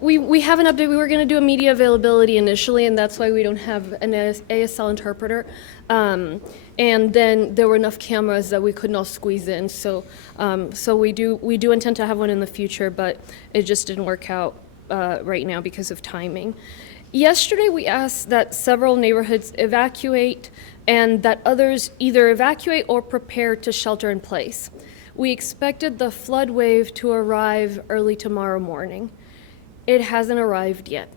We have an update. We were going to do a media availability initially, and that's why we don't have an ASL interpreter. And then there were enough cameras that we could not squeeze in. So we do intend to have one in the future, but it just didn't work out right now because of timing. Yesterday, we asked that several neighborhoods evacuate and that others either evacuate or prepare to shelter in place. We expected the flood wave to arrive early tomorrow morning. It hasn't arrived yet.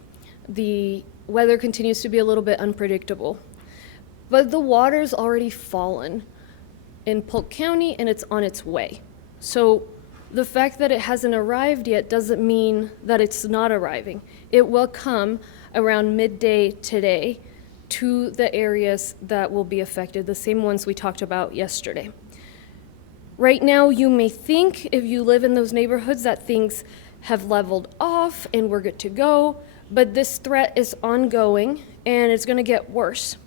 The weather continues to be a little bit unpredictable, but the water's already fallen in Polk County and it's on its way. So the fact that it hasn't arrived yet doesn't mean that it's not arriving. It will come around midday today to the areas that will be affected, the same ones we talked about yesterday. Right now, you may think, if you live in those neighborhoods, that things have leveled off and we're good to go, but this threat is ongoing and it's going to get worse.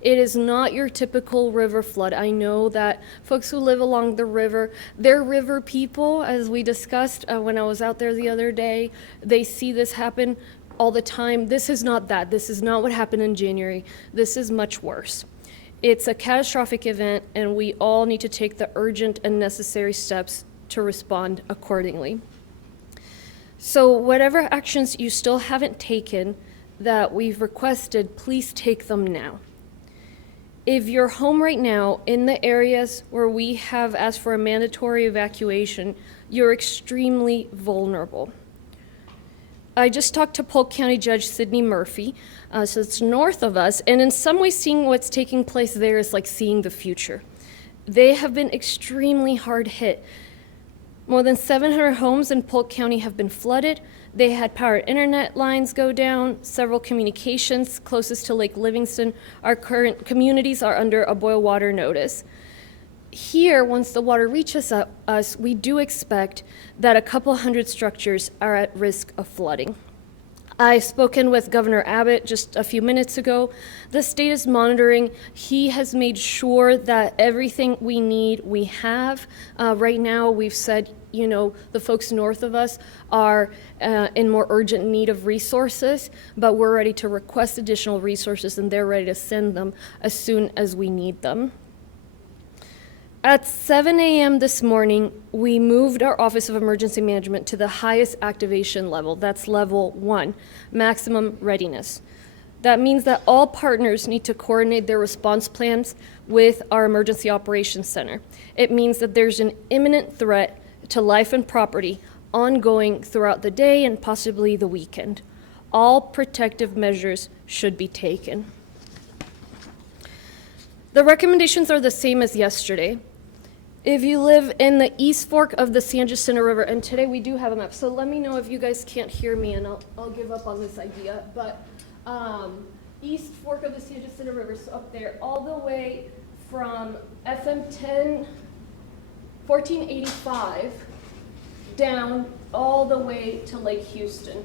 It is not your typical river flood. I know that folks who live along the river, they're river people, as we discussed when I was out there the other day. They see this happen all the time. This is not that. This is not what happened in January. This is much worse. It's a catastrophic event, and we all need to take the urgent and necessary steps to respond accordingly. So whatever actions you still haven't taken that we've requested, please take them now. If you're home right now in the areas where we have asked for a mandatory evacuation, you're extremely vulnerable. I just talked to Polk County Judge Sydney Murphy, so it's north of us, and in some ways seeing what's taking place there is like seeing the future. They have been extremely hard hit. More than 700 homes in Polk County have been flooded. They had power internet lines go down, several communications closest to Lake Livingston. Our current communities are under a boil water notice. Here, once the water reaches us, we do expect that a couple hundred structures are at risk of flooding. I've spoken with Governor Abbott just a few minutes ago. The state is monitoring. He has made sure that everything we need, we have. Right now, we've said, the folks north of us are in more urgent need of resources, but we're ready to request additional resources and they're ready to send them as soon as we need them. At 7 a.m. this morning, we moved our Office of Emergency Management to the highest activation level. That's level 1, maximum readiness. That means that all partners need to coordinate their response plans with our Emergency Operations Center. It means that there's an imminent threat to life and property ongoing throughout the day and possibly the weekend. All protective measures should be taken. The recommendations are the same as yesterday. If you live in the East Fork of the San Jacinto River, and today we do have a map, so let me know if you guys can't hear me and I'll give up on this idea, but East Fork of the San Jacinto River, so up there, all the way from FM 1485 down all the way to Lake Houston.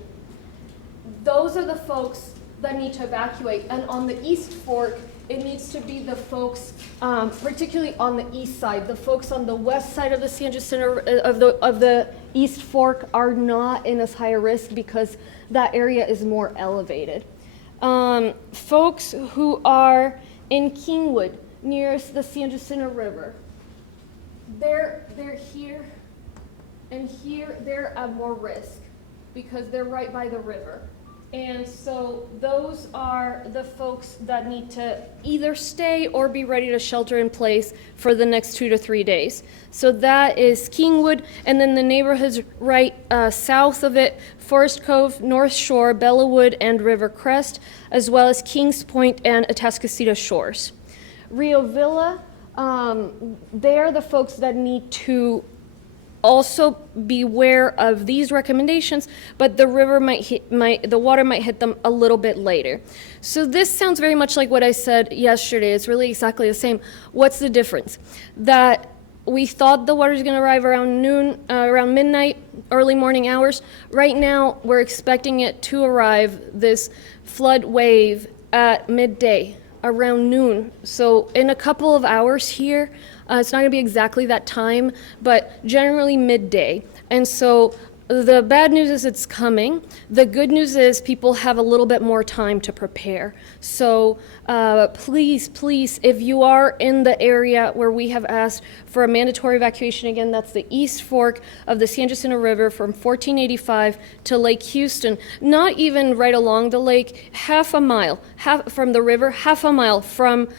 Those are the folks that need to evacuate, and on the East Fork, it needs to be the folks, particularly on the east side. The folks on the west side of the San Jacinto of the East Fork are not in as high a risk because that area is more elevated. Folks who are in Kingwood, nearest the San Jacinto River, they're here and here. They're at more risk because they're right by the river. And so those are the folks that need to either stay or be ready to shelter in place for the next 2 to 3 days. So that is Kingwood, and then the neighborhoods right south of it, Forest Cove, North Shore, Bellawood, and River Crest, as well as Kings Point and Atascocita Shores. Rio Villa, they are the folks that need to also beware of these recommendations, but the river the water might hit them a little bit later. So this sounds very much like what I said yesterday. It's really exactly the same. What's the difference? That we thought the water was going to arrive around noon, around midnight, early morning hours. Right now, we're expecting it to arrive, this flood wave, at midday, around noon. So in a couple of hours here, it's not going to be exactly that time, but generally midday. And so The bad news is it's coming. The good news is people have a little bit more time to prepare. So please, if you are in the area where we have asked for a mandatory evacuation, again, that's the East Fork of the San Jacinto River from 1485 to Lake Houston, not even right along the lake, half a mile from the river, half a mile from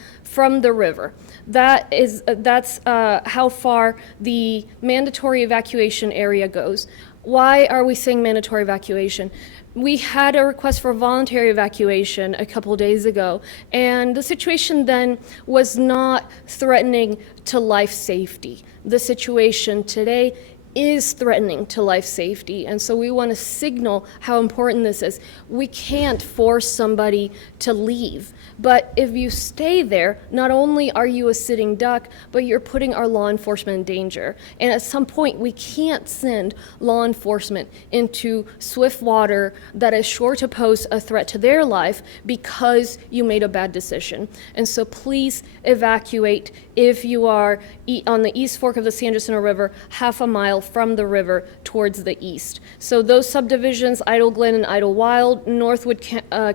the river. That's how far the mandatory evacuation area goes. Why are we saying mandatory evacuation? We had a request for voluntary evacuation a couple days ago, and the situation then was not threatening to life safety. The situation today is threatening to life safety, and so we want to signal how important this is. We can't force somebody to leave, but if you stay there, not only are you a sitting duck, but you're putting our law enforcement in danger. And at some point, we can't send law enforcement into swift water that is sure to pose a threat to their life because you made a bad decision. And so please evacuate if you are on the East Fork of the San Jacinto River, half a mile from the river towards the east. So those subdivisions, Idle Glen and Idlewild, Northwood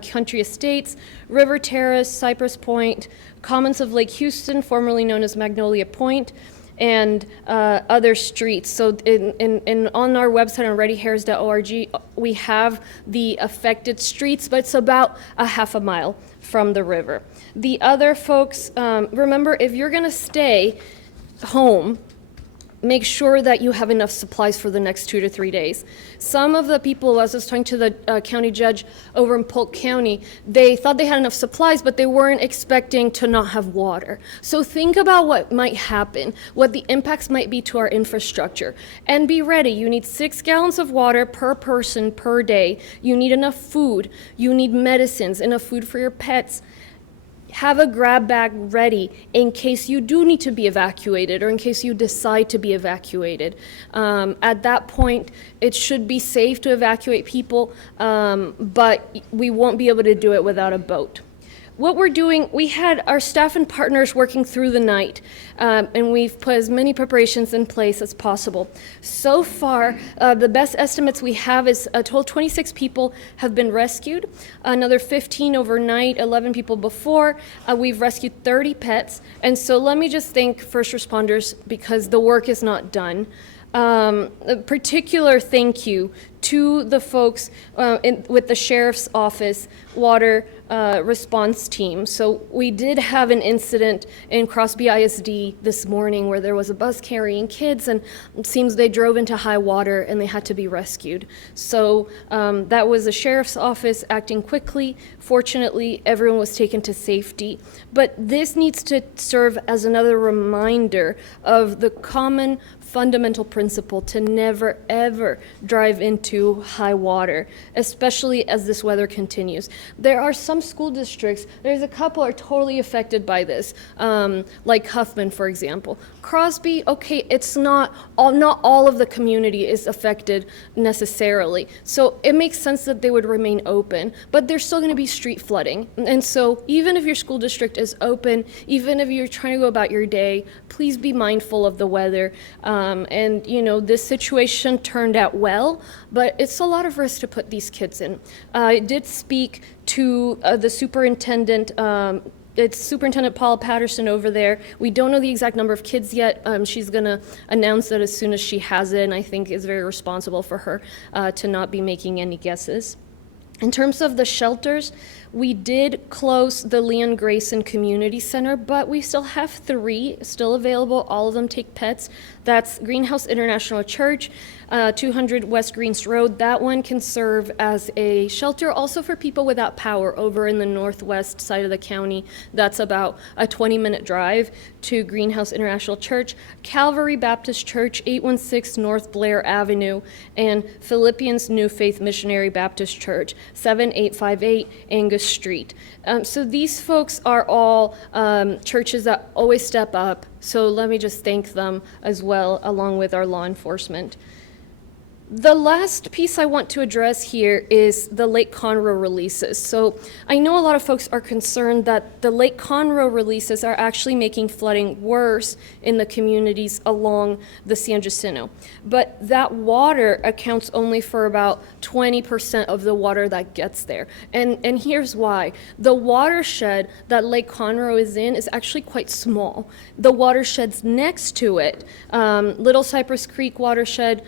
Country Estates, River Terrace, Cypress Point, Commons of Lake Houston, formerly known as Magnolia Point, and other streets. So on our website on readyharris.org, we have the affected streets, but it's about a half a mile from the river. The other folks, remember, if you're gonna stay home, make sure that you have enough supplies for the next 2 to 3 days. Some of the people, as I was talking to the county judge over in Polk County, they thought they had enough supplies, but they weren't expecting to not have water. So think about what might happen, what the impacts might be to our infrastructure, and be ready. You need 6 gallons of water per person per day. You need enough food. You need medicines, enough food for your pets. Have a grab bag ready in case you do need to be evacuated or in case you decide to be evacuated. At that point, it should be safe to evacuate people, but we won't be able to do it without a boat. What we're doing, we had our staff and partners working through the night, and we've put as many preparations in place as possible. So far, the best estimates we have is a total of 26 people have been rescued, another 15 overnight, 11 people before. We've rescued 30 pets, and so let me just thank first responders because the work is not done. A particular thank you to the folks with the Sheriff's Office water response team. So we did have an incident in Crosby ISD this morning where there was a bus carrying kids, and it seems they drove into high water and they had to be rescued. So that was the Sheriff's Office acting quickly. Fortunately, everyone was taken to safety. But this needs to serve as another reminder of the common fundamental principle to never, ever drive into high water, especially as this weather continues. There are some school districts, there's a couple are totally affected by this, like Huffman, for example. Crosby, okay, it's not all of the community is affected necessarily. So it makes sense that they would remain open, but there's still gonna be street flooding. And so even if your school district is open, even if you're trying to go about your day, please be mindful of the weather. And you know, this situation turned out well, but it's a lot of risk to put these kids in. I did speak to the superintendent. It's Superintendent Paula Patterson over there. We don't know the exact number of kids yet. She's gonna announce that as soon as she has it, and I think it's very responsible for her to not be making any guesses. In terms of the shelters, we did close the Leon Grayson Community Center, but we still have 3 still available. All of them take pets. That's Greenhouse International Church, 200 West Greens Road. That one can serve as a shelter also for people without power over in the northwest side of the county. That's about a 20-minute drive to Greenhouse International Church, Calvary Baptist Church, 816 North Blair Avenue, and Philippians New Faith Missionary Baptist Church, 7858 Angus Street. So these folks are all churches that always step up. So let me just thank them as well, along with our law enforcement. The last piece I want to address here is the Lake Conroe releases. So I know a lot of folks are concerned that the Lake Conroe releases are actually making flooding worse in the communities along the San Jacinto. But that water accounts only for about 20% of the water that gets there. And here's why. The watershed that Lake Conroe is in is actually quite small. The watersheds next to it, Little Cypress Creek watershed,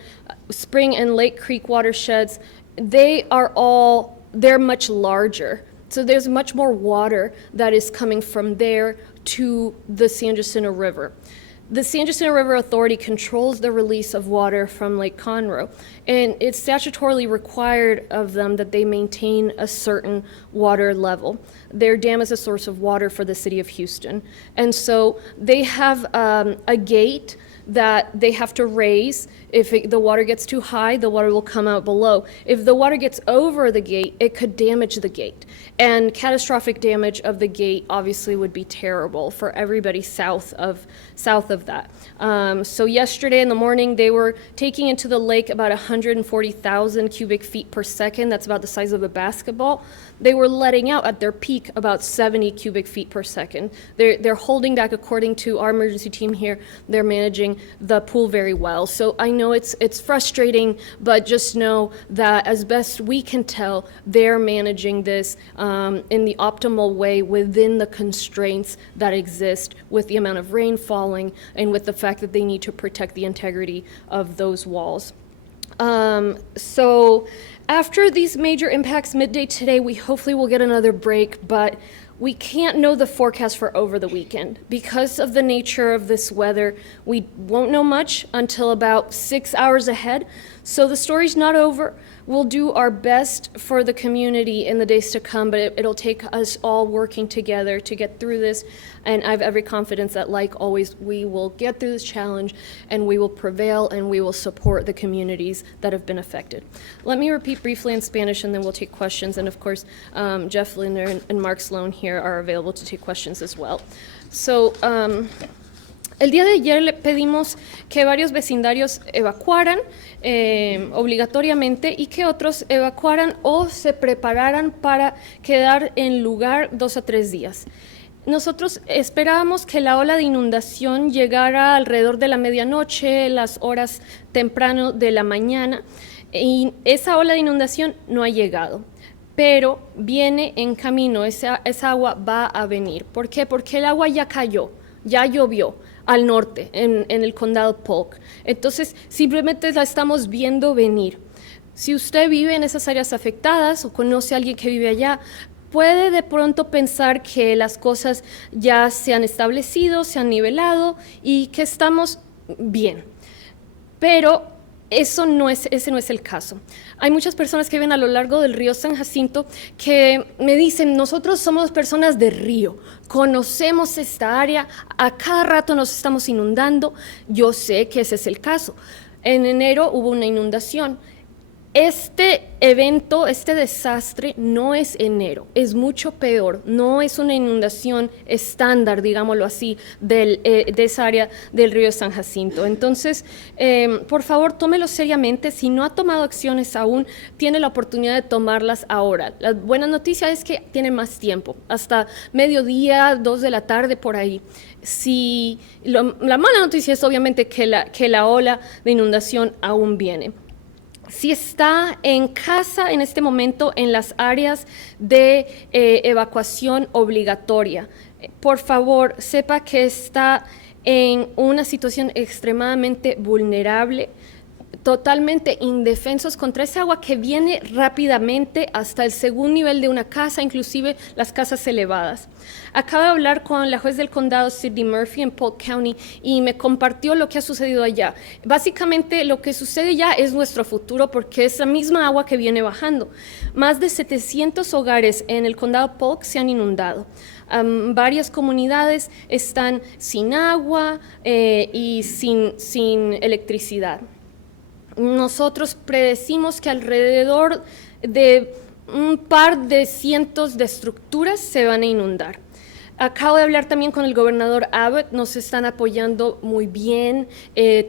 Spring and Lake Creek watersheds, they're much larger. So there's much more water that is coming from there to the San Jacinto River. The San Jacinto River Authority controls the release of water from Lake Conroe, and it's statutorily required of them that they maintain a certain water level. Their dam is a source of water for the city of Houston. And so they have a gate that they have to raise. If the water gets too high, the water will come out below. If the water gets over the gate, it could damage the gate. And catastrophic damage of the gate obviously would be terrible for everybody south of that. So yesterday in the morning, they were taking into the lake about 140,000 cubic feet per second. That's about the size of a basketball. They were letting out at their peak about 70 cubic feet per second. They're holding back, according to our emergency team here. They're managing the pool very well. So I know it's frustrating, but just know that as best we can tell, they're managing this in the optimal way within the constraints that exist with the amount of rain falling and with the fact that they need to protect the integrity of those walls. So after these major impacts midday today, we hopefully will get another break, but we can't know the forecast for over the weekend. Because of the nature of this weather, we won't know much until about 6 hours ahead. So the story's not over. We'll do our best for the community in the days to come, but it'll take us all working together to get through this. And I have every confidence that, like always, we will get through this challenge and we will prevail and we will support the communities that have been affected. Let me repeat briefly in Spanish and then we'll take questions. And of course, Jeff Linder and Mark Sloan here are available to take questions as well. So, el día de ayer le pedimos que varios vecindarios evacuaran obligatoriamente y que otros evacuaran o se prepararan para quedar en lugar 2 a 3 días. Nosotros esperábamos que la ola de inundación llegara alrededor de la medianoche, las horas temprano de la mañana, y esa ola de inundación no ha llegado. Pero viene en camino, esa agua va a venir. ¿Por qué? Porque el agua ya cayó, ya llovió al norte, en el condado Polk. Entonces, simplemente la estamos viendo venir. Si usted vive en esas áreas afectadas o conoce a alguien que vive allá, puede de pronto pensar que las cosas ya se han establecido, se han nivelado y que estamos bien. Pero ese no es el caso. Hay muchas personas que viven a lo largo del río San Jacinto que me dicen, nosotros somos personas de río, conocemos esta área, a cada rato nos estamos inundando. Yo sé que ese es el caso. En enero hubo una inundación. Este evento, este desastre no es enero, es mucho peor, no es una inundación estándar, digámoslo así, de esa área del río San Jacinto. Entonces, por favor, tómelo seriamente. Si no ha tomado acciones aún, tiene la oportunidad de tomarlas ahora. La buena noticia es que tiene más tiempo, hasta mediodía, 2 de la tarde, por ahí. La mala noticia es obviamente que la ola de inundación aún viene. Si está en casa en este momento en las áreas de evacuación obligatoria, por favor, sepa que está en una situación extremadamente vulnerable, totalmente indefensos contra esa agua que viene rápidamente hasta el segundo nivel de una casa, inclusive las casas elevadas. Acabo de hablar con la juez del condado, Sidney Murphy, en Polk County, y me compartió lo que ha sucedido allá. Básicamente, lo que sucede ya es nuestro futuro porque es la misma agua que viene bajando. Más de 700 hogares en el condado Polk se han inundado. Varias comunidades están sin agua y sin electricidad. Nosotros predecimos que alrededor de un par de cientos de estructuras se van a inundar. Acabo de hablar también con el gobernador Abbott, nos están apoyando muy bien,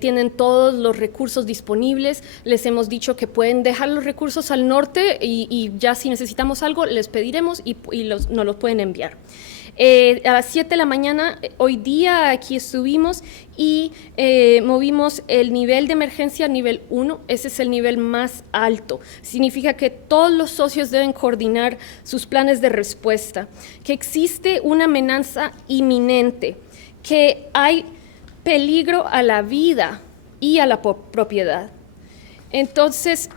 tienen todos los recursos disponibles, les hemos dicho que pueden dejar los recursos al norte y ya si necesitamos algo les pediremos y nos los pueden enviar. A las 7 de la mañana, hoy día aquí estuvimos y movimos el nivel de emergencia a nivel 1, ese es el nivel más alto. Significa que todos los socios deben coordinar sus planes de respuesta, que existe una amenaza inminente, que hay peligro a la vida y a la propiedad. Entonces,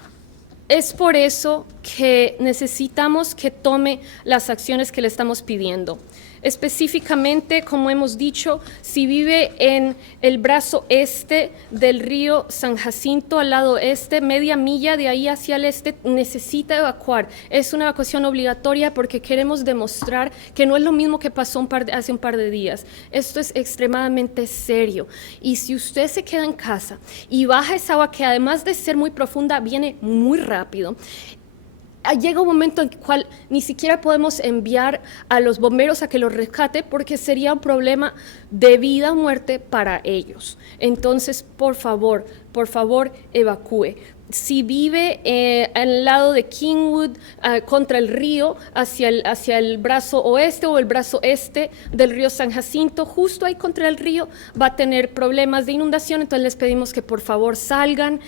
es por eso que necesitamos que tome las acciones que le estamos pidiendo. Específicamente, como hemos dicho, si vive en el brazo este del río San Jacinto, al lado este, media milla de ahí hacia el este, necesita evacuar. Es una evacuación obligatoria porque queremos demostrar que no es lo mismo que pasó hace un par de días. Esto es extremadamente serio. Y si usted se queda en casa y baja esa agua que además de ser muy profunda, viene muy rápido, llega un momento en el cual ni siquiera podemos enviar a los bomberos a que los rescate porque sería un problema de vida o muerte para ellos. Entonces, por favor, evacúe. Si vive al lado de Kingwood, contra el río, hacia el brazo oeste o el brazo este del río San Jacinto, justo ahí contra el río, va a tener problemas de inundación, entonces les pedimos que por favor salgan,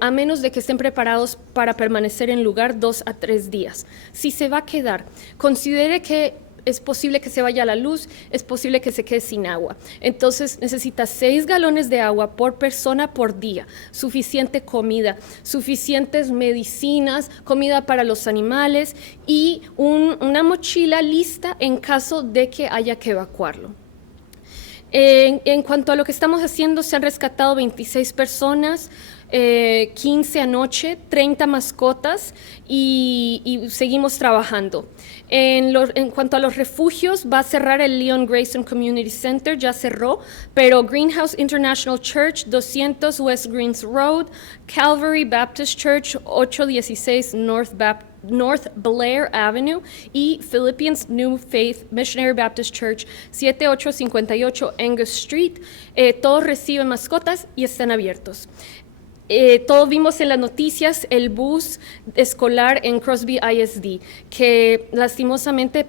a menos de que estén preparados para permanecer en lugar 2 a 3 días. Si se va a quedar, considere que es posible que se vaya la luz, es posible que se quede sin agua. Entonces necesita 6 galones de agua por persona por día, suficiente comida, suficientes medicinas, comida para los animales y una mochila lista en caso de que haya que evacuarlo. En cuanto a lo que estamos haciendo, se han rescatado 26 personas, 15 anoche, 30 mascotas y seguimos trabajando. En cuanto a los refugios, va a cerrar el Leon Grayson Community Center, ya cerró, pero Greenhouse International Church, 200 West Greens Road, Calvary Baptist Church, 816 North Blair Avenue y Philippians New Faith Missionary Baptist Church, 7858 Angus Street, todos reciben mascotas y están abiertos. Todos vimos en las noticias el bus escolar en Crosby ISD, que lastimosamente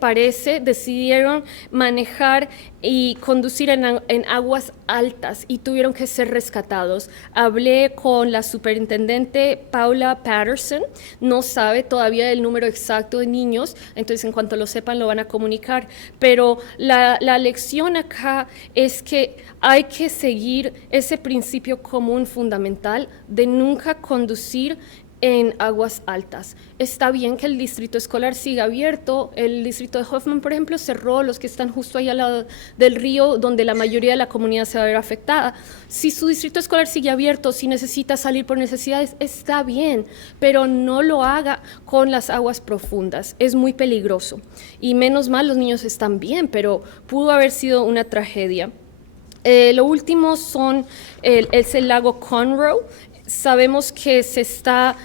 decidieron manejar y conducir en aguas altas y tuvieron que ser rescatados. Hablé con la superintendente Paula Patterson, no sabe todavía el número exacto de niños, entonces en cuanto lo sepan lo van a comunicar, pero la lección acá es que hay que seguir ese principio común fundamental de nunca conducir en aguas altas. Está bien que el distrito escolar siga abierto, el distrito de Hoffman, por ejemplo, cerró, los que están justo ahí al lado del río, donde la mayoría de la comunidad se va a ver afectada. Si su distrito escolar sigue abierto, si necesita salir por necesidades, está bien, pero no lo haga con las aguas profundas, es muy peligroso. Y menos mal, los niños están bien, pero pudo haber sido una tragedia. Lo último es el lago Conroe. Sabemos que se está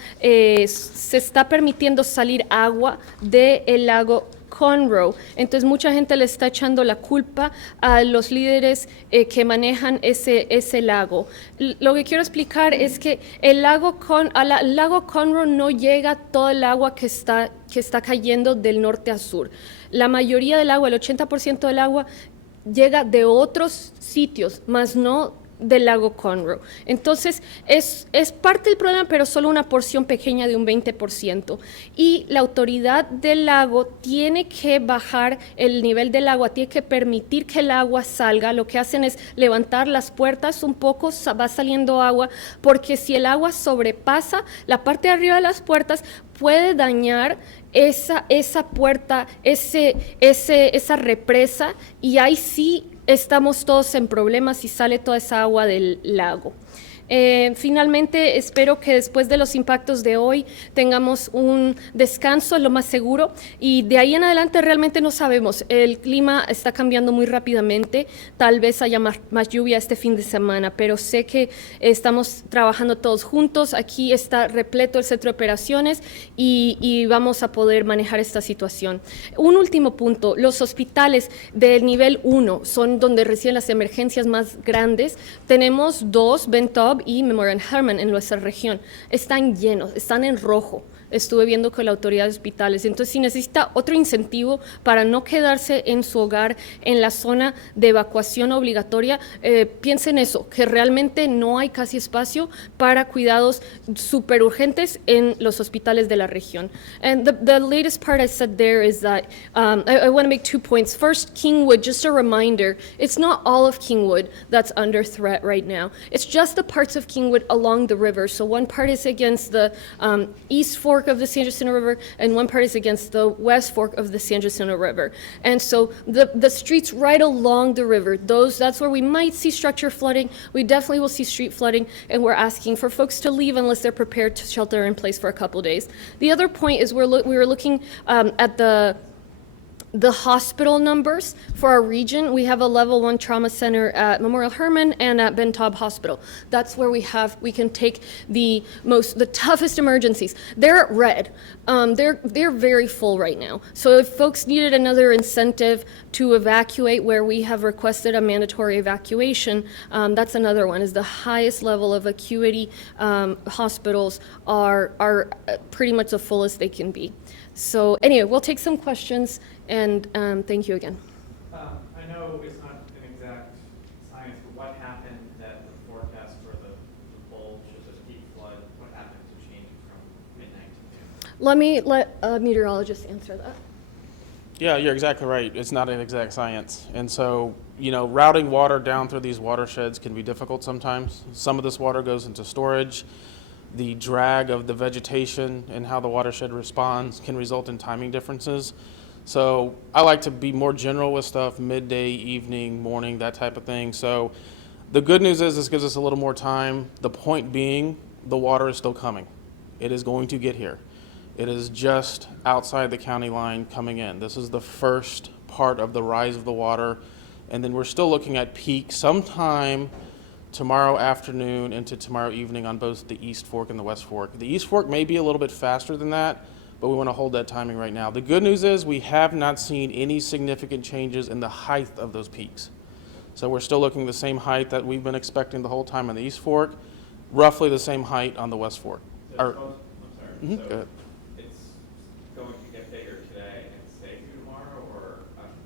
permitiendo salir agua del lago Conroe, entonces mucha gente le está echando la culpa a los líderes que manejan ese lago. Lo que quiero explicar es que al lago Conroe no llega todo el agua que está cayendo del norte a sur. La mayoría del agua, el 80% del agua, llega de otros sitios, más no del lago Conroe. Entonces, es parte del problema, pero solo una porción pequeña de un 20%. Y la autoridad del lago tiene que bajar el nivel del agua, tiene que permitir que el agua salga. Lo que hacen es levantar las puertas un poco, va saliendo agua, porque si el agua sobrepasa la parte de arriba de las puertas, puede dañar esa puerta, esa represa, y ahí sí estamos todos en problemas si sale toda esa agua del lago. Finalmente, espero que después de los impactos de hoy tengamos un descanso lo más seguro y de ahí en adelante realmente no sabemos. El clima está cambiando muy rápidamente, tal vez haya más lluvia este fin de semana, pero sé que estamos trabajando todos juntos. Aquí está repleto el centro de operaciones y vamos a poder manejar esta situación. Un último punto, los hospitales del nivel 1 son donde reciben las emergencias más grandes. Tenemos dos, Bentob y Memorial Hermann en nuestra región. Están llenos, están en rojo. Estuve viendo con la autoridad de hospitales. Entonces, si necesita otro incentivo para no quedarse en su hogar en la zona de evacuación obligatoria, piense en eso, que realmente no hay casi espacio para cuidados súper urgentes en los hospitales de la región. And the latest part I said there is that I want to make 2 points. First, Kingwood, just a reminder, it's not all of Kingwood that's under threat right now. It's just the parts of Kingwood along the river. So one part is against the East Fork of the San Jacinto River, and one part is against the West Fork of the San Jacinto River. And so the streets right along the river, that's where we might see structure flooding. We definitely will see street flooding, and we're asking for folks to leave unless they're prepared to shelter in place for a couple days. The other point is we were looking at the hospital numbers for our region. We have a level 1 trauma center at Memorial Hermann and at Bentob Hospital. That's where we can take the toughest emergencies. They're at red. They're very full right now. So if folks needed another incentive to evacuate where we have requested a mandatory evacuation, that's another one, is the highest level of acuity hospitals are pretty much the fullest they can be. So anyway, we'll take some questions, and thank you again. I know it's not an exact science, but what happened that the forecast for the bulge as a peak flood, what happened to change from midnight to noon? Let me let a meteorologist answer that. Yeah, you're exactly right. It's not an exact science. And so, routing water down through these watersheds can be difficult sometimes. Some of this water goes into storage. The drag of the vegetation and how the watershed responds can result in timing differences. So I like to be more general with stuff, midday, evening, morning, that type of thing. So the good news is this gives us a little more time. The point being, the water is still coming. It is going to get here. It is just outside the county line coming in. This is the first part of the rise of the water. And then we're still looking at peak sometime tomorrow afternoon into tomorrow evening on both the East Fork and the West Fork. The East Fork may be a little bit faster than that, but we want to hold that timing right now. The good news is we have not seen any significant changes in the height of those peaks. So we're still looking the same height that we've been expecting the whole time on the East Fork, roughly the same height on the West Fork. So I'm sorry. Mm-hmm, So go ahead. it's going to get bigger today and stay through tomorrow, or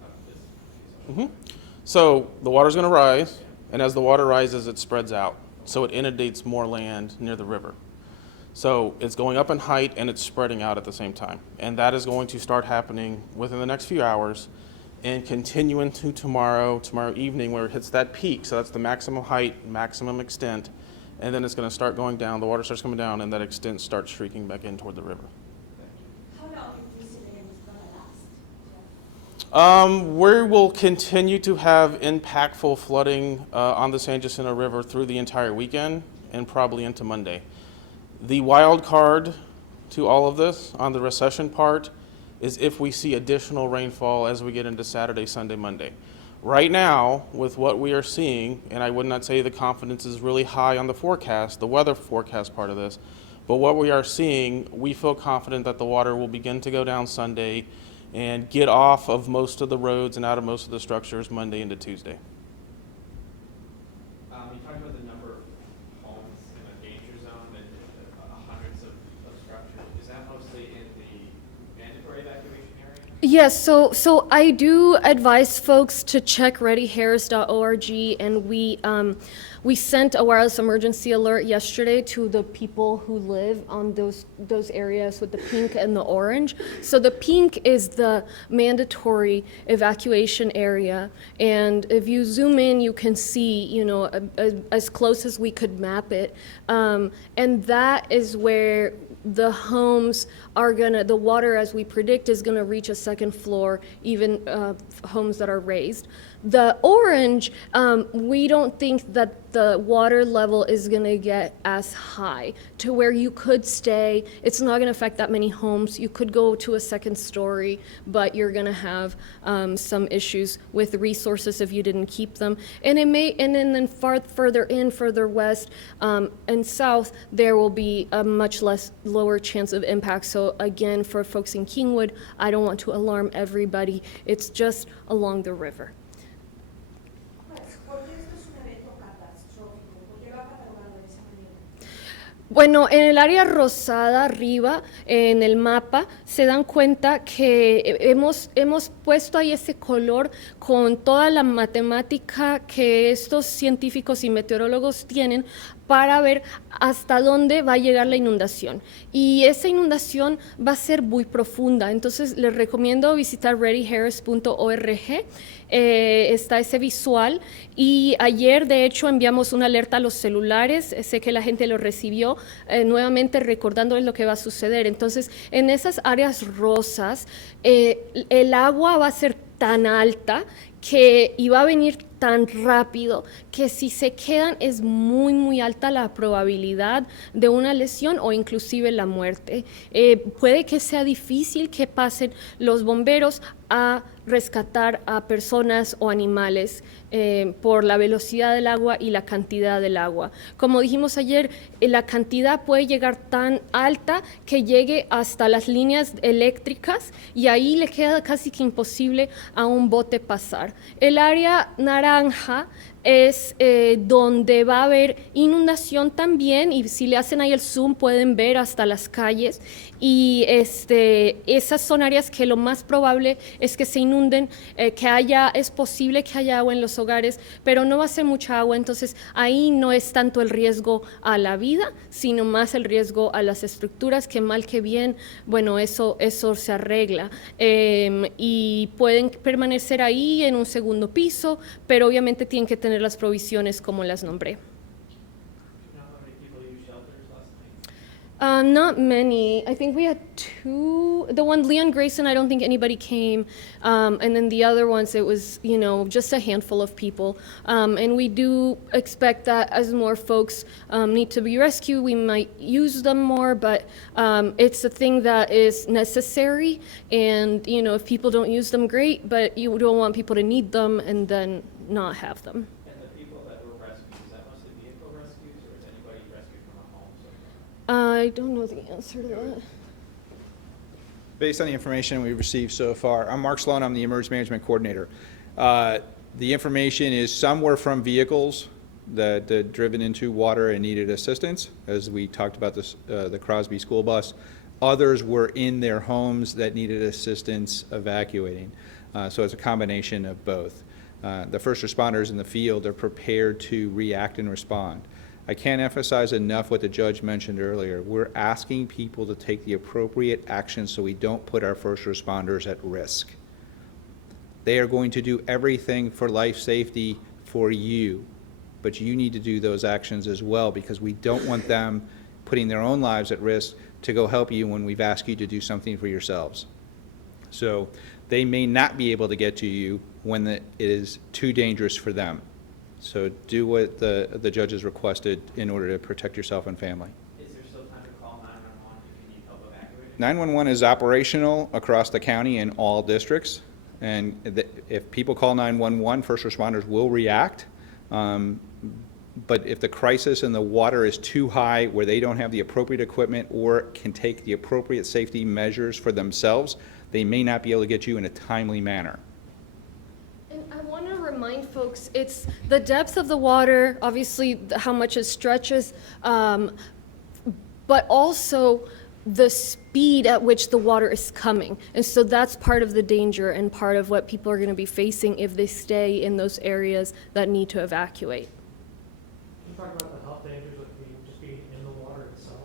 up this? So the water's going to rise, and as the water rises, it spreads out. So it inundates more land near the river. So it's going up in height and it's spreading out at the same time. And that is going to start happening within the next few hours and continue into tomorrow evening, where it hits that peak. So that's the maximum height, maximum extent. And then it's going to start going down. The water starts coming down, and that extent starts streaking back in toward the river. How long do you think it's going to last? We will continue to have impactful flooding on the San Jacinto River through the entire weekend and probably into Monday. The wild card to all of this on the recession part is if we see additional rainfall as we get into Saturday, Sunday, Monday. Right now, with what we are seeing, and I would not say the confidence is really high on the forecast, the weather forecast part of this, but what we are seeing, we feel confident that the water will begin to go down Sunday and get off of most of the roads and out of most of the structures Monday into Tuesday. You talked about the number of homes in a danger zone and hundreds of structures. Is that mostly in the mandatory evacuation area? Yes, so I do advise folks to check readyharris.org, and we sent a wireless emergency alert yesterday to the people who live on those areas with the pink and the orange. So the pink is the mandatory evacuation area, and if you zoom in, you can see, as close as we could map it, and that is where the homes the water, as we predict, is gonna reach a second floor, even homes that are raised. The orange, we don't think that the water level is going to get as high to where you could stay. It's not going to affect that many homes. You could go to a second story, but you're going to have some issues with resources if you didn't keep them. And it may, and then further west and south, there will be a much lower chance of impact. So again, for folks in Kingwood, I don't want to alarm everybody. It's just along the river. Pues, ¿por qué esto es un evento catastrófico? ¿Por qué lo ha catalogado de esa manera? Bueno, en el área rosada arriba, en el mapa, se dan cuenta que hemos puesto ahí ese color con toda la matemática que estos científicos y meteorólogos tienen para ver hasta dónde va a llegar la inundación. Y esa inundación va a ser muy profunda. Entonces, les recomiendo visitar readyharris.org. Está ese visual. Y ayer, de hecho, enviamos una alerta a los celulares. Sé que la gente lo recibió, nuevamente recordándoles lo que va a suceder. Entonces, en esas áreas rosas, el agua va a ser tan alta y va a venir tan rápido que si se quedan es muy alta la probabilidad de una lesión o inclusive la muerte. Puede que sea difícil que pasen los bomberos a rescatar a personas o animales por la velocidad del agua y la cantidad del agua. Como dijimos ayer, la cantidad puede llegar tan alta que llegue hasta las líneas eléctricas y ahí le queda casi que imposible a un bote pasar. El área naranja es donde va a haber inundación también, y si le hacen ahí el zoom pueden ver hasta las calles, y esas son áreas que lo más probable es que se inunden, es posible que haya agua en los hogares, pero no va a ser mucha agua, entonces ahí no es tanto el riesgo a la vida, sino más el riesgo a las estructuras, que mal que bien, bueno, eso se arregla, y pueden permanecer ahí en un segundo piso, pero obviamente tienen que tener las provisiones como las nombré. Do you know how many people used shelters last night? Not many. I think we had 2. The one, Leon Grayson, I don't think anybody came. And then the other ones, it was, just a handful of people. And we do expect that as more folks need to be rescued, we might use them more, but it's a thing that is necessary. And, if people don't use them, great, but you don't want people to need them and then not have them. And the people that were rescued, is that mostly vehicle rescues, or is anybody rescued from a home so far? I don't know the answer to that. Based on the information we've received so far, I'm Mark Sloan, I'm the Emergency Management Coordinator. The information is some were from vehicles that driven into water and needed assistance, as we talked about the Crosby school bus. Others were in their homes that needed assistance evacuating. So it's a combination of both. The first responders in the field are prepared to react and respond. I can't emphasize enough what the judge mentioned earlier. We're asking people to take the appropriate action so we don't put our first responders at risk. They are going to do everything for life safety for you, but you need to do those actions as well, because we don't want them putting their own lives at risk to go help you when we've asked you to do something for yourselves. So they may not be able to get to you when it is too dangerous for them. So do what the judge has requested in order to protect yourself and family. Is there still time to call 911 if you need help evacuating? 911 is operational across the county in all districts, and if people call 911, first responders will react. But if the crisis in the water is too high where they don't have the appropriate equipment or can take the appropriate safety measures for themselves, they may not be able to get you in a timely manner. And I want to remind folks, it's the depth of the water, obviously how much it stretches, but also the speed at which the water is coming. And so that's part of the danger and part of what people are going to be facing if they stay in those areas that need to evacuate. Can you talk about the health dangers of just being in the water itself?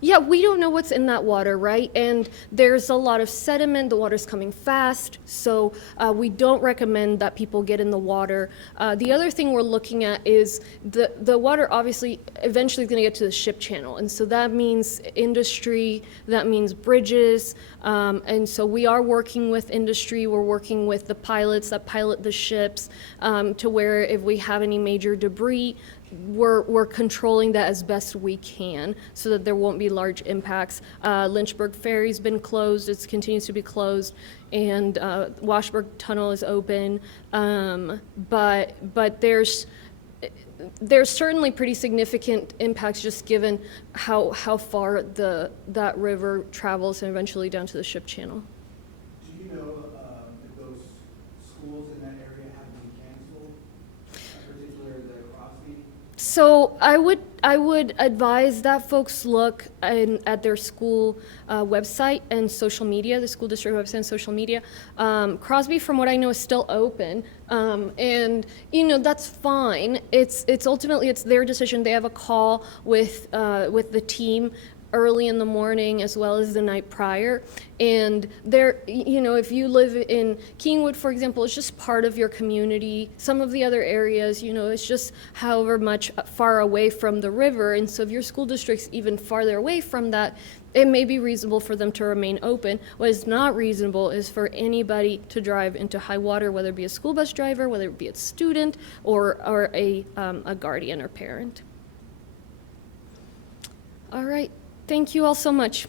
Yeah, we don't know what's in that water, right? And there's a lot of sediment, the water's coming fast, so we don't recommend that people get in the water. The other thing we're looking at is the water obviously eventually is gonna get to the ship channel, and so that means industry, that means bridges, and so we are working with industry, we're working with the pilots that pilot the ships to where if we have any major debris, we're controlling that as best we can so that there won't be large impacts. Lynchburg Ferry's been closed, it continues to be closed, and Washburn Tunnel is open. But there's certainly pretty significant impacts just given how far that river travels and eventually down to the ship channel. Do you know if those schools in that area have been canceled, particularly the crossing? So I would advise that folks look at their school website and social media, the school district website and social media. Crosby, from what I know, is still open, and that's fine. It's ultimately it's their decision. They have a call with the team early in the morning as well as the night prior. And if you live in Kingwood, for example, it's just part of your community. Some of the other areas, it's just however much far away from the river. And so if your school district's even farther away from that, it may be reasonable for them to remain open. What is not reasonable is for anybody to drive into high water, whether it be a school bus driver, whether it be a student, or a guardian or parent. All right. Thank you all so much.